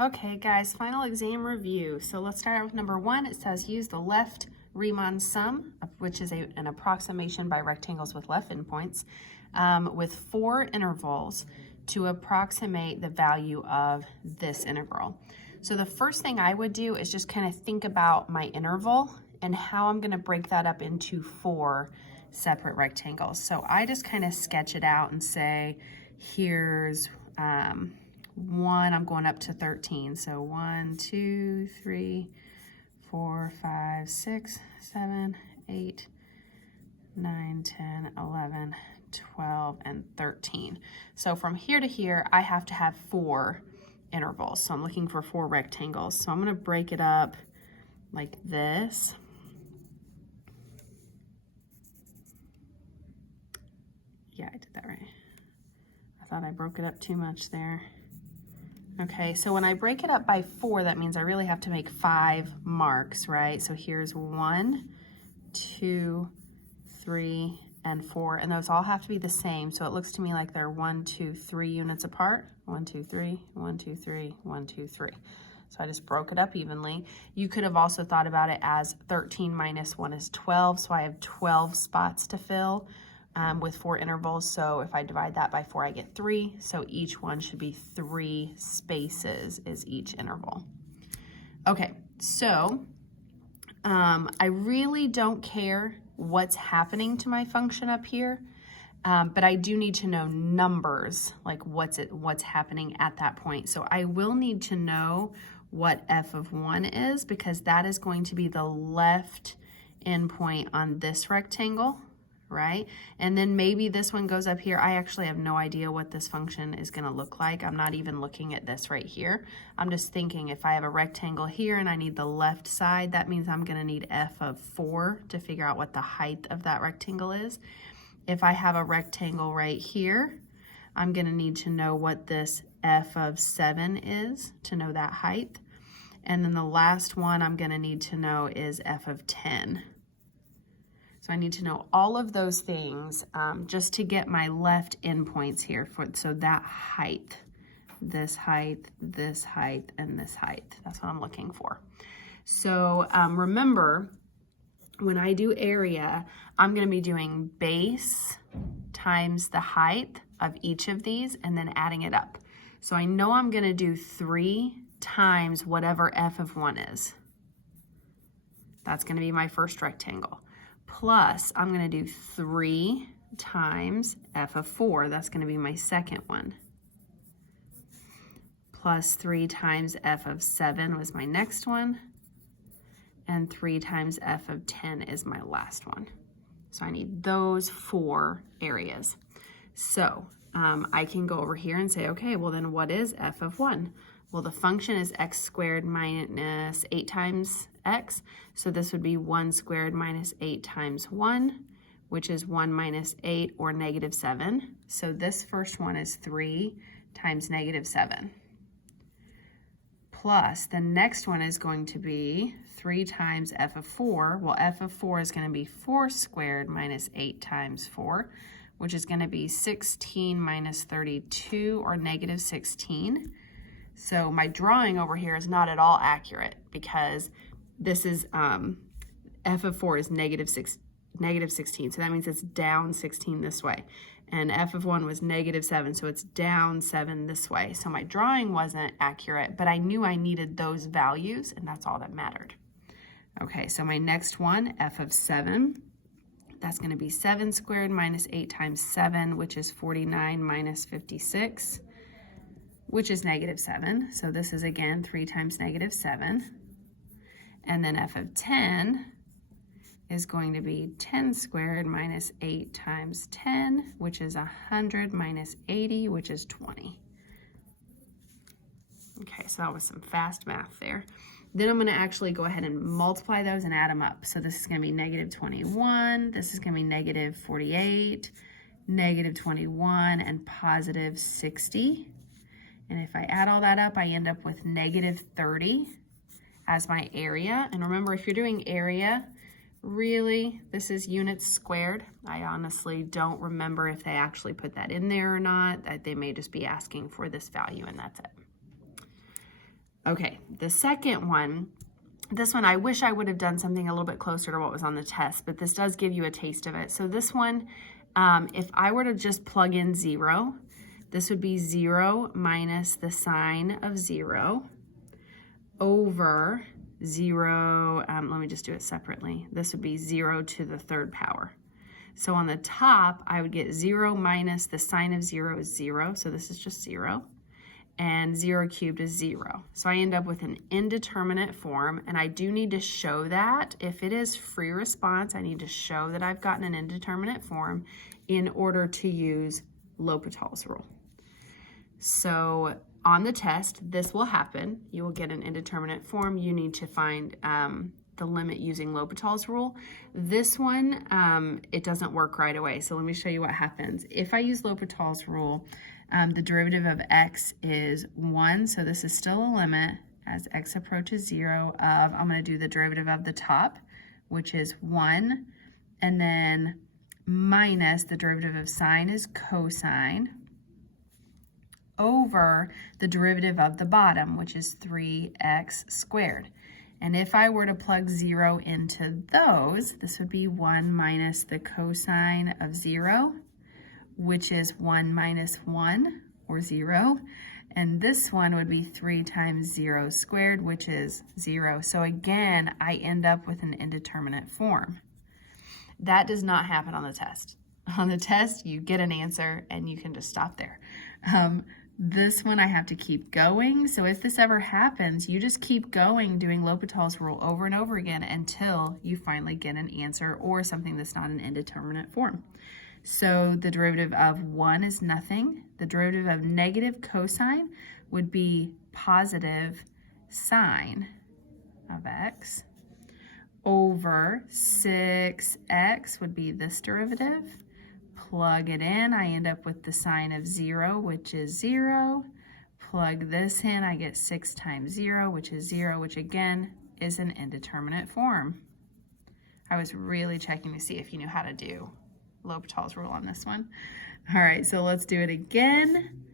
Okay guys, final exam review. So let's start out with number 1. It says use the left Riemann sum, which is an approximation by rectangles with left endpoints, with 4 intervals to approximate the value of this integral. So the first thing I would do is just kind of think about my interval and how I'm going to break that up into 4 separate rectangles. So I just kind of sketch it out and say, here's 1, I'm going up to 13. So 1, 2, 3, 4, 5, 6, 7, 8, 9, 10, 11, 12, and 13. So from here to here, I have to have 4 intervals. So I'm looking for 4 rectangles. So I'm going to break it up like this. Yeah, I did that right. I thought I broke it up too much there. Okay, so when I break it up by 4, that means I really have to make 5 marks, right? So here's 1, 2, 3, and 4, and those all have to be the same. So it looks to me like they're 1, 2, 3 units apart. 1, 2, 3, 1, 2, 3, 1, 2, 3. So I just broke it up evenly. You could have also thought about it as 13 minus 1 is 12, so I have 12 spots to fill. With 4 intervals, so if I divide that by 4, I get 3, so each one should be 3 spaces is each interval. Okay, so I really don't care what's happening to my function up here, but I do need to know numbers, like what's happening at that point. So I will need to know what f of 1 is, because that is going to be the left endpoint on this rectangle, right? And then maybe this one goes up here. I actually have no idea what this function is going to look like. I'm not even looking at this right here. I'm just thinking if I have a rectangle here and I need the left side, that means I'm going to need f of 4 to figure out what the height of that rectangle is. If I have a rectangle right here, I'm going to need to know what this f of 7 is to know that height. And then the last one I'm going to need to know is f of 10. So I need to know all of those things just to get my left endpoints here. So that height, this height, this height, and this height. That's what I'm looking for. So remember, when I do area, I'm going to be doing base times the height of each of these and then adding it up. So I know I'm going to do 3 times whatever f of 1 is. That's going to be my first rectangle. Plus, I'm going to do 3 times f of 4. That's going to be my second one. Plus 3 times f of 7 was my next one. And 3 times f of 10 is my last one. So I need those 4 areas. So I can go over here and say, okay, well then what is f of 1? Well, the function is x squared minus 8 times x. So this would be 1 squared minus 8 times 1, which is 1 minus 8, or negative 7. So this first one is 3 times negative 7. Plus, the next one is going to be 3 times f of 4. Well, f of 4 is going to be 4 squared minus 8 times 4, which is going to be 16 minus 32, or negative 16. So my drawing over here is not at all accurate, because this is, f of 4 is negative 16. So that means it's down 16 this way. And f of 1 was negative 7, so it's down 7 this way. So my drawing wasn't accurate, but I knew I needed those values, and that's all that mattered. Okay, so my next one, f of 7, that's going to be 7 squared minus 8 times 7, which is 49 minus 56. Which is negative 7. So this is again 3 times negative 7. And then f of 10 is going to be 10 squared minus 8 times 10, which is 100 minus 80, which is 20. Okay, so that was some fast math there. Then I'm going to actually go ahead and multiply those and add them up. So this is going to be negative 21, this is going to be negative 48, negative 21, and positive 60. And if I add all that up, I end up with negative 30 as my area. And remember, if you're doing area, really, this is units squared. I honestly don't remember if they actually put that in there or not. They may just be asking for this value, and that's it. Okay, the second one, this one, I wish I would have done something a little bit closer to what was on the test, but this does give you a taste of it. So this one, if I were to just plug in 0, this would be 0 minus the sine of 0 over 0, let me just do it separately. This would be 0 to the third power. So on the top, I would get 0 minus the sine of 0 is 0, so this is just 0. And 0 cubed is 0. So I end up with an indeterminate form, and I do need to show that. If it is free response, I need to show that I've gotten an indeterminate form in order to use L'Hopital's rule. So on the test, this will happen. You will get an indeterminate form. You need to find the limit using L'Hopital's rule. This one, it doesn't work right away. So let me show you what happens. If I use L'Hopital's rule, the derivative of x is 1, so this is still a limit as x approaches 0 of, I'm going to do the derivative of the top, which is 1, and then minus the derivative of sine is cosine, over the derivative of the bottom, which is 3x squared. And if I were to plug 0 into those, this would be 1 minus the cosine of 0, which is 1 minus 1, or 0. And this one would be 3 times 0 squared, which is 0. So again, I end up with an indeterminate form. That does not happen on the test. On the test, you get an answer and you can just stop there. This one I have to keep going. So if this ever happens, you just keep going doing L'Hopital's rule over and over again until you finally get an answer or something that's not an indeterminate form. So the derivative of 1 is nothing. The derivative of negative cosine would be positive sine of x over 6x would be this derivative. Plug it in, I end up with the sine of 0, which is 0. Plug this in, I get 6 times 0, which is 0, which again is an indeterminate form. I was really checking to see if you knew how to do L'Hopital's rule on this one. All right, so let's do it again.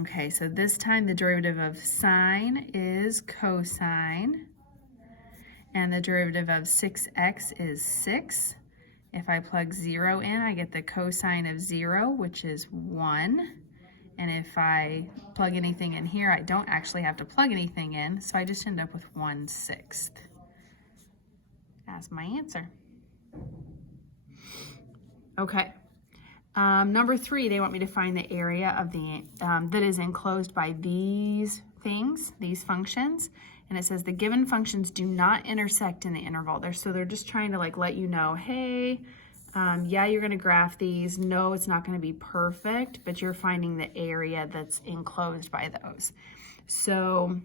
Okay, so this time the derivative of sine is cosine, and the derivative of 6x is 6. If I plug 0 in, I get the cosine of 0, which is 1. And if I plug anything in here, I don't actually have to plug anything in, so I just end up with 1/6 as my answer. Okay. Number 3, they want me to find the area of the that is enclosed by these things, these functions. And it says the given functions do not intersect in the interval. So they're just trying to like let you know, hey, yeah, you're going to graph these. No, it's not going to be perfect, but you're finding the area that's enclosed by those. So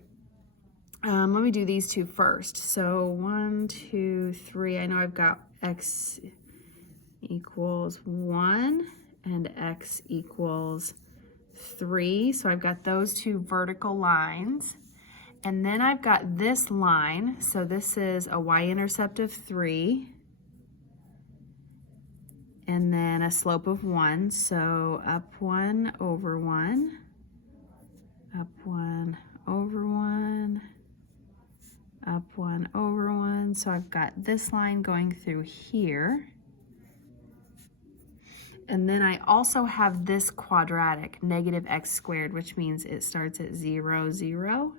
let me do these two first. So 1, 2, 3. I know I've got x equals 1 and x equals 3. So I've got those two vertical lines. And then I've got this line. So this is a y-intercept of 3. And then a slope of 1. So up 1 over 1. Up 1 over 1. Up 1 over 1. So I've got this line going through here. And then I also have this quadratic, negative x squared, which means it starts at 0, 0,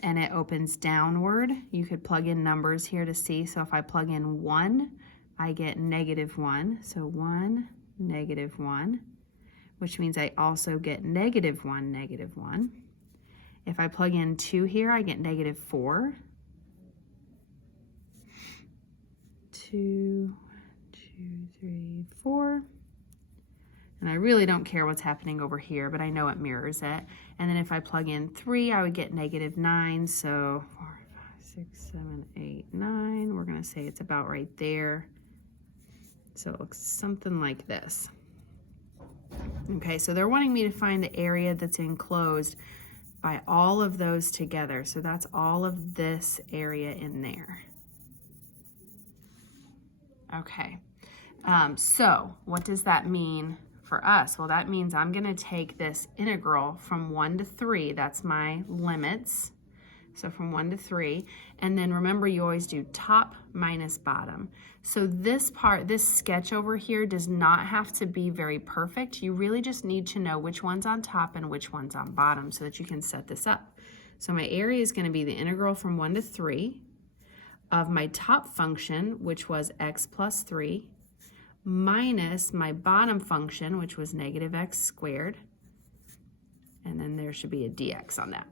and it opens downward. You could plug in numbers here to see. So if I plug in 1, I get -1. So 1, -1, which means I also get -1, -1. If I plug in 2 here, I get -4. 2, 2, 3, 4. And I really don't care what's happening over here, but I know it mirrors it. And then if I plug in 3, I would get -9. So 4, 5, 6, 7, 8, 9. We're going to say it's about right there. So it looks something like this. Okay, so they're wanting me to find the area that's enclosed by all of those together. So that's all of this area in there. Okay, so what does that mean for us? Well, that means I'm going to take this integral from 1 to 3. That's my limits. So from 1 to 3. And then remember, you always do top minus bottom. So this part, this sketch over here does not have to be very perfect. You really just need to know which one's on top and which one's on bottom so that you can set this up. So my area is going to be the integral from 1 to 3 of my top function, which was x plus 3, minus my bottom function, which was negative x squared, and then there should be a dx on that.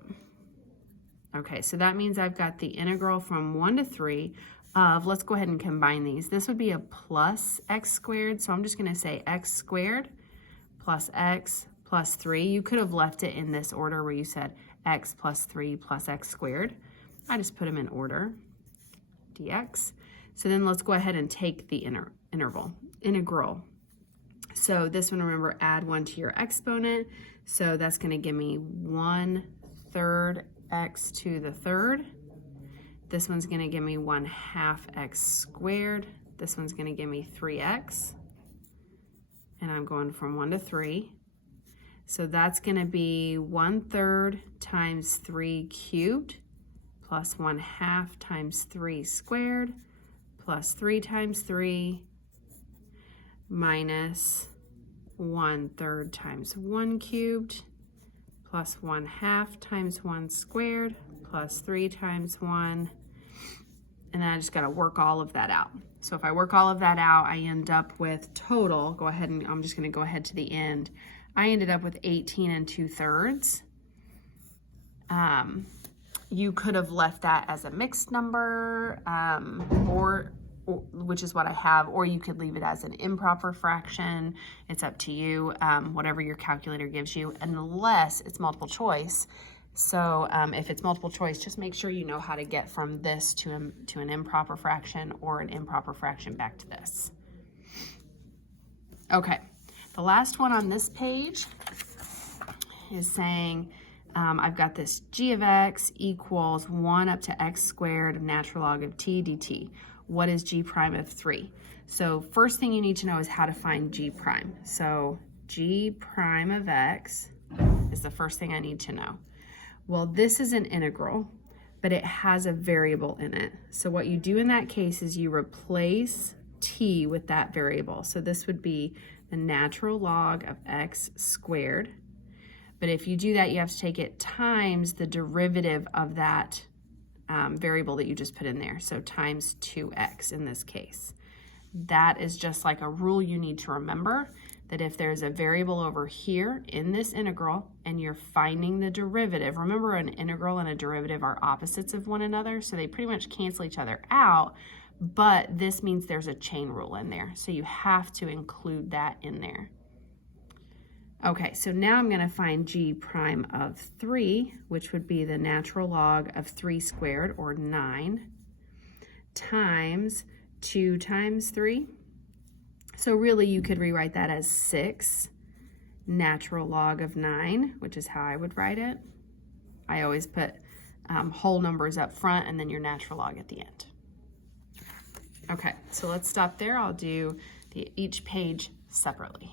Okay, so that means I've got the integral from 1 to 3 of, let's go ahead and combine these. This would be a plus x squared, so I'm just going to say x squared plus x plus 3. You could have left it in this order where you said x plus 3 plus x squared. I just put them in order, dx. So then let's go ahead and take the integral. So this one, remember, add 1 to your exponent. So that's going to give me 1/3 x to the 3rd. This one's going to give me 1/2 x squared. This one's going to give me 3x. And I'm going from 1 to 3. So that's going to be 1/3 times 3 cubed plus 1/2 times 3 squared plus 3 times 3 minus 1/3 times 1 cubed plus 1/2 times 1 squared plus 3 times 1. And then I just got to work all of that out. So if I work all of that out, I end up with total, go ahead and I'm just going to go ahead to the end. I ended up with 18 2/3. You could have left that as a mixed number, or which is what I have, or you could leave it as an improper fraction. It's up to you, whatever your calculator gives you, unless it's multiple choice. So if it's multiple choice, just make sure you know how to get from this to an improper fraction or an improper fraction back to this. Okay, the last one on this page is saying I've got this g of x equals 1 up to x squared natural log of t dt. What is g prime of 3? So first thing you need to know is how to find g prime. So g prime of x is the first thing I need to know. Well, this is an integral, but it has a variable in it. So what you do in that case is you replace t with that variable. So this would be the natural log of x squared. But if you do that, you have to take it times the derivative of that variable that you just put in there. So times 2x in this case. That is just like a rule you need to remember, that if there's a variable over here in this integral and you're finding the derivative, remember an integral and a derivative are opposites of one another, so they pretty much cancel each other out, but this means there's a chain rule in there, so you have to include that in there. Okay, so now I'm going to find g prime of 3, which would be the natural log of 3 squared, or 9, times 2 times 3. So really you could rewrite that as 6 natural log of 9, which is how I would write it. I always put whole numbers up front and then your natural log at the end. Okay, so let's stop there. I'll do each page separately.